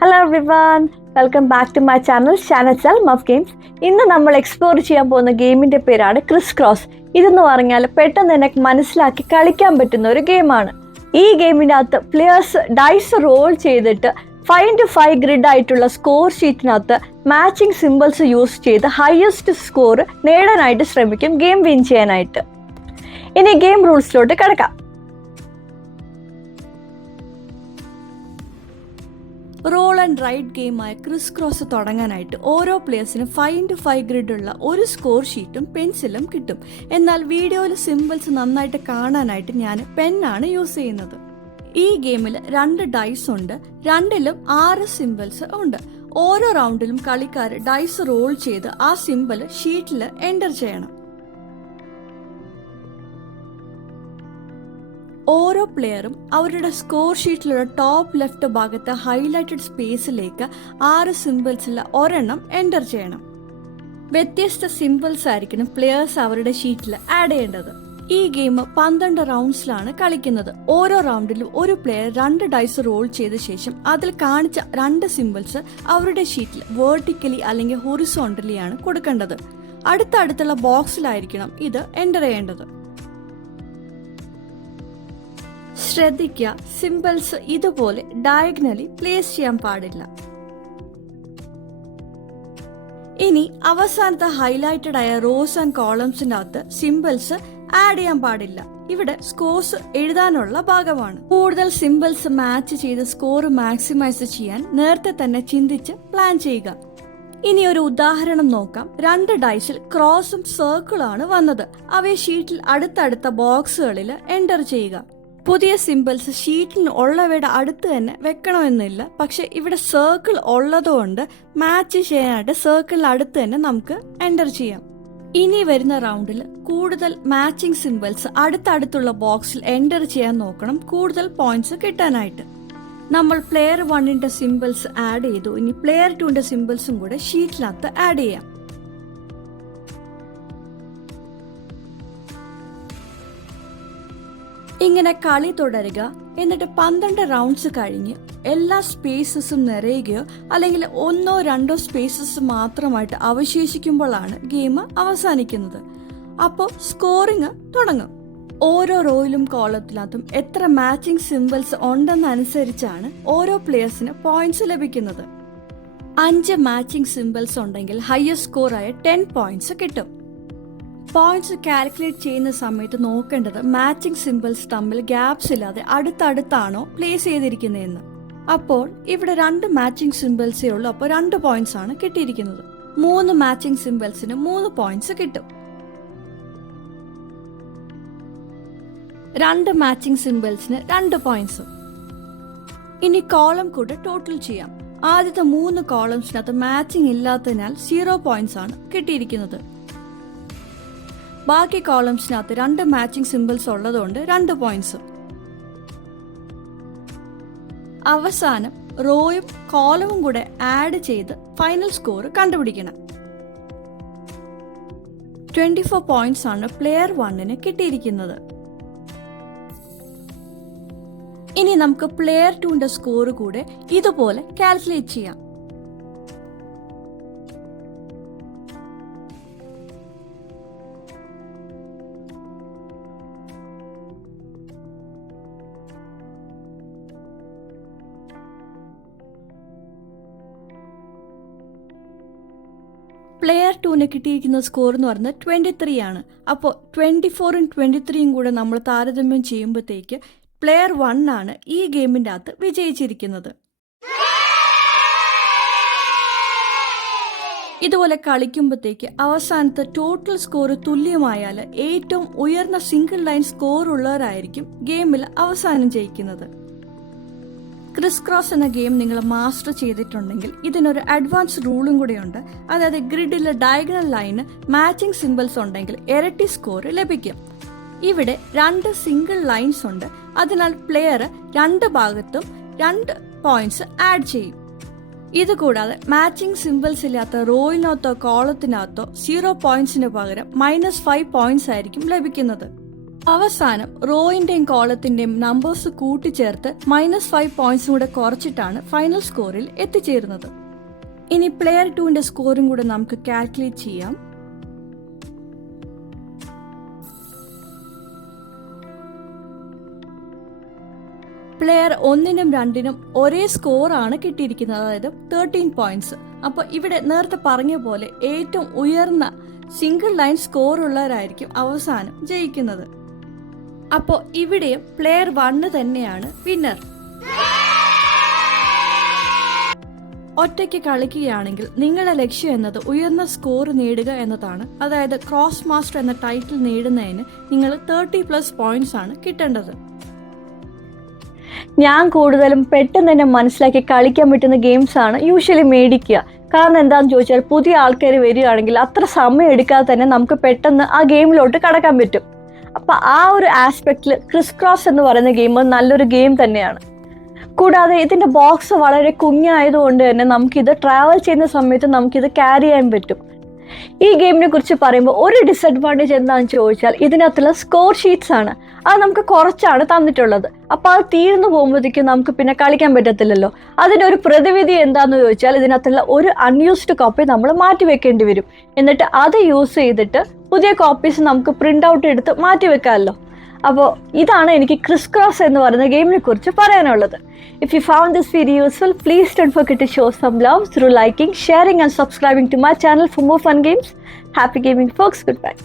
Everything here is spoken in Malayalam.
Hello everyone, welcome back to my channel muff games. ഇന്ന് നമ്മൾ എക്സ്പ്ലോർ ചെയ്യാൻ പോകുന്ന ഗെയിമിന്റെ പേരാണ് ക്രിസ് ക്രോസ്. ഇതെന്ന് പറഞ്ഞാൽ പെട്ടെന്ന് തന്നെ മനസ്സിലാക്കി കളിക്കാൻ പറ്റുന്ന ഒരു ഗെയിമാണ്. ഈ ഗെയിമിൻ്റെ അകത്ത് പ്ലെയേഴ്സ് ഡൈസ് റോൾ ചെയ്തിട്ട് 5 ഗ്രിഡ് ആയിട്ടുള്ള സ്കോർ ഷീറ്റിനകത്ത് മാച്ചിങ് സിമ്പിൾസ് യൂസ് ചെയ്ത് ഹയസ്റ്റ് സ്കോർ നേടാനായിട്ട് ശ്രമിക്കും ഗെയിം വിൻ ചെയ്യാനായിട്ട്. ഇനി ഗെയിം റൂൾസിലോട്ട് കിടക്കാം. റോൾ ആൻഡ് റൈറ്റ് ഗെയിമായ ക്രിസ് ക്രോസ് തുടങ്ങാനായിട്ട് ഓരോ പ്ലേയേഴ്സിനും 5 ഗ്രിഡ് ഉള്ള ഒരു സ്കോർ ഷീറ്റും പെൻസിലും കിട്ടും. എന്നാൽ വീഡിയോയിൽ സിമ്പിൾസ് നന്നായിട്ട് കാണാനായിട്ട് ഞാൻ പെന്നാണ് യൂസ് ചെയ്യുന്നത്. ഈ ഗെയിമിൽ 2 ഡൈസ് ഉണ്ട്, രണ്ടിലും 6 സിമ്പിൾസ് ഉണ്ട്. ഓരോ റൗണ്ടിലും കളിക്കാർ ഡൈസ് റോൾ ചെയ്ത് ആ സിമ്പിൾ ഷീറ്റിൽ എൻ്റർ ചെയ്യണം. ഓരോ പ്ലെയറും അവരുടെ സ്കോർ ഷീറ്റിലുള്ള ടോപ്പ് ലെഫ്റ്റ് ഭാഗത്തെ ഹൈലൈറ്റഡ് സ്പേസിലേക്ക് 6 സിമ്പിൾസിൽ ഒരെണ്ണം എൻ്റർ ചെയ്യണം. വ്യത്യസ്ത സിമ്പിൾസ് ആയിരിക്കണം പ്ലെയേഴ്സ് അവരുടെ ഷീറ്റിൽ ആഡ് ചെയ്യേണ്ടത്. ഈ ഗെയിം 12 റൗണ്ട്സിലാണ് കളിക്കുന്നത്. ഓരോ റൗണ്ടിലും ഒരു പ്ലെയർ 2 ഡൈസ് റോൾ ചെയ്ത ശേഷം അതിൽ കാണിച്ച 2 സിമ്പിൾസ് അവരുടെ ഷീറ്റിൽ വേർട്ടിക്കലി അല്ലെങ്കിൽ ഹൊറിസോണ്ടലി ആണ് കൊടുക്കേണ്ടത്. അടുത്തുള്ള ബോക്സിലായിരിക്കണം ഇത് എൻ്റർ ചെയ്യേണ്ടത്. ശ്രദ്ധിക്കുക, സിമ്പിൾസ് ഇതുപോലെ ഡയഗണലി പ്ലേസ് ചെയ്യാൻ പാടില്ല. ഇനി അവസാനത്തെ ഹൈലൈറ്റഡ് ആയ റോസ് ആൻഡ് കോളംസിന്റെ അകത്ത് സിമ്പിൾസ് ആഡ് ചെയ്യാൻ പാടില്ല. ഇവിടെ സ്കോർസ് എഴുതാനുള്ള ഭാഗമാണ്. കൂടുതൽ സിമ്പിൾസ് മാച്ച് ചെയ്ത് സ്കോർ മാക്സിമൈസ് ചെയ്യാൻ നേരത്തെ തന്നെ ചിന്തിച്ച് പ്ലാൻ ചെയ്യുക. ഇനി ഒരു ഉദാഹരണം നോക്കാം. 2 ഡൈസിൽ ക്രോസും സർക്കിളാണ് വന്നത്. അവയെ ഷീറ്റിൽ അടുത്തടുത്ത ബോക്സുകളിൽ എൻ്റർ ചെയ്യുക. പുതിയ സിമ്പിൾസ് ഷീറ്റിൽ ഉള്ളവയുടെ അടുത്ത് തന്നെ വെക്കണമെന്നില്ല, പക്ഷെ ഇവിടെ സർക്കിൾ ഉള്ളതുകൊണ്ട് മാച്ച് ചെയ്യാനായിട്ട് സർക്കിളിന് അടുത്ത് തന്നെ നമുക്ക് എൻ്റർ ചെയ്യാം. ഇനി വരുന്ന റൗണ്ടിൽ കൂടുതൽ മാച്ചിങ് സിമ്പിൾസ് അടുത്തടുത്തുള്ള ബോക്സിൽ എൻ്റർ ചെയ്യാൻ നോക്കണം, കൂടുതൽ പോയിന്റ്സ് കിട്ടാനായിട്ട്. നമ്മൾ പ്ലെയർ 1ന്റെ സിമ്പിൾസ് ആഡ് ചെയ്തു. ഇനി പ്ലെയർ 2ന്റെ സിമ്പിൾസും കൂടെ ഷീറ്റിനകത്ത് ആഡ് ചെയ്യാം. ഇങ്ങനെ കളി തുടരുക. എന്നിട്ട് 12 റൗണ്ട്സ് കഴിഞ്ഞ് എല്ലാ സ്പേസസും നിറയുകയോ അല്ലെങ്കിൽ 1-2 സ്പേസസ് മാത്രമായിട്ട് അവശേഷിക്കുമ്പോഴാണ് ഗെയിം അവസാനിക്കുന്നത്. അപ്പോൾ സ്കോറിങ് തുടങ്ങും. ഓരോ റോയിലും കോളത്തിനകത്തും എത്ര മാച്ചിങ് സിമ്പിൾസ് ഉണ്ടെന്നനുസരിച്ചാണ് ഓരോ പ്ലെയേഴ്സിന് പോയിന്റ്സ് ലഭിക്കുന്നത്. 5 മാച്ചിങ് സിമ്പിൾസ് ഉണ്ടെങ്കിൽ ഹയസ്റ്റ് സ്കോറായ 10 പോയിന്റ്സ് കിട്ടും. പോയിന്റ്സ് കാൽക്കുലേറ്റ് ചെയ്യുന്ന സമയത്ത് നോക്കേണ്ടത് മാച്ചിങ് സിമ്പിൾസ് തമ്മിൽ ഗ്യാപ്സ് ഇല്ലാതെ അടുത്തടുത്താണോ പ്ലേസ് ചെയ്തിരിക്കുന്നതെന്ന്. അപ്പോൾ ഇവിടെ 2 മാച്ചിങ് സിമ്പിൾസേ ഉള്ളൂ, അപ്പോൾ 2 പോയിന്റ്സ് ആണ് കിട്ടിയിരിക്കുന്നത്. 3 മാച്ചിങ് സിമ്പിൾസിന് 3 പോയിന്റ്സ് കിട്ടും. 2 മാച്ചിങ് സിമ്പിൾസിന് 2 പോയിന്റ്സും. ഇനി കോളം കൂടെ ടോട്ടൽ ചെയ്യാം. ആദ്യത്തെ 3 കോളംസിനകത്ത് മാച്ചിങ് ഇല്ലാത്തതിനാൽ 0 പോയിന്റ്സ് ആണ് കിട്ടിയിരിക്കുന്നത്. ബാക്കി കോളംസിനകത്ത് 2 മാച്ചിങ് സിമ്പിൾസ് ഉള്ളതുകൊണ്ട് 2 പോയിന്റ്സും. അവസാനം റോയും കോളവും കൂടെ ആഡ് ചെയ്ത് ഫൈനൽ സ്കോർ കണ്ടുപിടിക്കണം. 24 പോയിന്റ്സ് ആണ് പ്ലെയർ 1ന് കിട്ടിയിരിക്കുന്നത്. ഇനി നമുക്ക് പ്ലെയർ 2ന്റെ സ്കോർ കൂടെ ഇതുപോലെ കാൽക്കുലേറ്റ് ചെയ്യാം. പ്ലെയർ 2ന് കിട്ടിയിരിക്കുന്ന സ്കോർ എന്ന് പറയുന്നത് 23 ആണ്. അപ്പോൾ 24ഉം 23ഉം കൂടെ നമ്മൾ താരതമ്യം ചെയ്യുമ്പോഴത്തേക്ക് പ്ലെയർ 1 ആണ് ഈ ഗെയിമിൻ്റെ അകത്ത് വിജയിച്ചിരിക്കുന്നത്. ഇതുപോലെ കളിക്കുമ്പോഴത്തേക്ക് അവസാനത്തെ ടോട്ടൽ സ്കോർ തുല്യമായാൽ ഏറ്റവും ഉയർന്ന സിംഗിൾ ലൈൻ സ്കോർ ഉള്ളവരായിരിക്കും ഗെയിമിൽ അവസാനം ജയിക്കുന്നത്. ക്രിസ് ക്രോസ് എന്ന ഗെയിം നിങ്ങൾ മാസ്റ്റർ ചെയ്തിട്ടുണ്ടെങ്കിൽ ഇതിനൊരു അഡ്വാൻസ് റൂളും കൂടെയുണ്ട്. അതായത് ഗ്രിഡിലെ ഡയഗണൽ ലൈന് മാച്ചിങ് സിമ്പിൾസ് ഉണ്ടെങ്കിൽ ഇരട്ടി സ്കോർ ലഭിക്കും. ഇവിടെ 2 സിംഗിൾ ലൈൻസ് ഉണ്ട്, അതിനാൽ പ്ലെയർ 2 ഭാഗത്തും 2 പോയിന്റ്സ് ആഡ് ചെയ്യും. ഇതുകൂടാതെ മാച്ചിങ് സിമ്പിൾസ് ഇല്ലാത്ത റോയിനകത്തോ കോളത്തിനകത്തോ 0 പോയിന്റ്സിന് പകരം -5 പോയിന്റ്സ് ആയിരിക്കും ലഭിക്കുന്നത്. അവസാനം റോയിന്റെയും കോളത്തിന്റെയും നമ്പേഴ്സ് കൂട്ടിച്ചേർത്ത് -5 പോയിന്റ്സും കൂടെ കുറച്ചിട്ടാണ് ഫൈനൽ സ്കോറിൽ എത്തിച്ചേരുന്നത്. ഇനി പ്ലെയർ 2ന്റെ സ്കോറും കൂടെ നമുക്ക് കാൽക്കുലേറ്റ് ചെയ്യാം. പ്ലെയർ 1നും 2നും ഒരേ സ്കോറാണ് കിട്ടിയിരിക്കുന്നത്, അതായത് 13 പോയിന്റ്സ്. അപ്പോൾ ഇവിടെ നേരത്തെ പറഞ്ഞ പോലെ ഏറ്റവും ഉയർന്ന സിംഗിൾ ലൈൻ സ്കോർ ഉള്ളവരായിരിക്കും അവസാനം ജയിക്കുന്നത്. അപ്പോൾ ഇവിടെയും പ്ലെയർ 1 തന്നെയാണ് വിന്നർ. ഒറ്റയ്ക്ക് കളിക്കുകയാണെങ്കിൽ നിങ്ങളുടെ ലക്ഷ്യം എന്നത് ഉയർന്ന സ്കോർ നേടുക എന്നതാണ്. അതായത് ക്രോസ് മാസ്റ്റർ എന്ന ടൈറ്റിൽ നേടുന്നതിന് നിങ്ങൾ 30+ പോയിന്റ്സ് ആണ് കിട്ടേണ്ടത്. ഞാൻ കൂടുതലും പെട്ടെന്ന് തന്നെ മനസ്സിലാക്കി കളിക്കാൻ പറ്റുന്ന ഗെയിംസ് ആണ് യൂഷ്വലി മേടിക്കുക. കാരണം എന്താണെന്ന് ചോദിച്ചാൽ പുതിയ ആൾക്കാർ വരികയാണെങ്കിൽ അത്ര സമയം എടുക്കാതെ തന്നെ നമുക്ക് പെട്ടെന്ന് ആ ഗെയിമിലോട്ട് കടക്കാൻ പറ്റും. അപ്പം ആ ഒരു ആസ്പെക്റ്റിൽ ക്രിസ് ക്രോസ് എന്ന് പറയുന്ന ഗെയിം നല്ലൊരു ഗെയിം തന്നെയാണ്. കൂടാതെ ഇതിൻ്റെ ബോക്സ് വളരെ കുഞ്ഞായതുകൊണ്ട് തന്നെ നമുക്കിത് ട്രാവൽ ചെയ്യുന്ന സമയത്ത് നമുക്കിത് ക്യാരി ചെയ്യാൻ പറ്റും. ഈ ഗെയിമിനെ കുറിച്ച് പറയുമ്പോൾ ഒരു ഡിസഡ്വാൻറ്റേജ് എന്താണെന്ന് ചോദിച്ചാൽ ഇതിനകത്തുള്ള സ്കോർ ഷീറ്റ്സ് ആണ്. അത് നമുക്ക് കുറച്ചാണ് തന്നിട്ടുള്ളത്. അപ്പോൾ അത് തീർന്നു പോകുമ്പോഴത്തേക്കും നമുക്ക് പിന്നെ കളിക്കാൻ പറ്റത്തില്ലല്ലോ. അതിനൊരു പ്രതിവിധി എന്താണെന്ന് ചോദിച്ചാൽ ഇതിനകത്തുള്ള ഒരു അൺയൂസ്ഡ് കോപ്പി നമ്മൾ മാറ്റി വെക്കേണ്ടി വരും. എന്നിട്ട് അത് യൂസ് ചെയ്തിട്ട് പുതിയ കോപ്പീസ് നമുക്ക് പ്രിൻ്റ് ഔട്ട് എടുത്ത് മാറ്റി വെക്കാമല്ലോ. അപ്പോൾ ഇതാണ് എനിക്ക് ക്രിസ് ക്രോസ് എന്ന് പറയുന്ന ഗെയിമിനെ കുറിച്ച് പറയാനുള്ളത്. If you found this video useful, please don't forget to show some love through liking, sharing and subscribing to my channel for more fun games. Happy gaming folks, goodbye.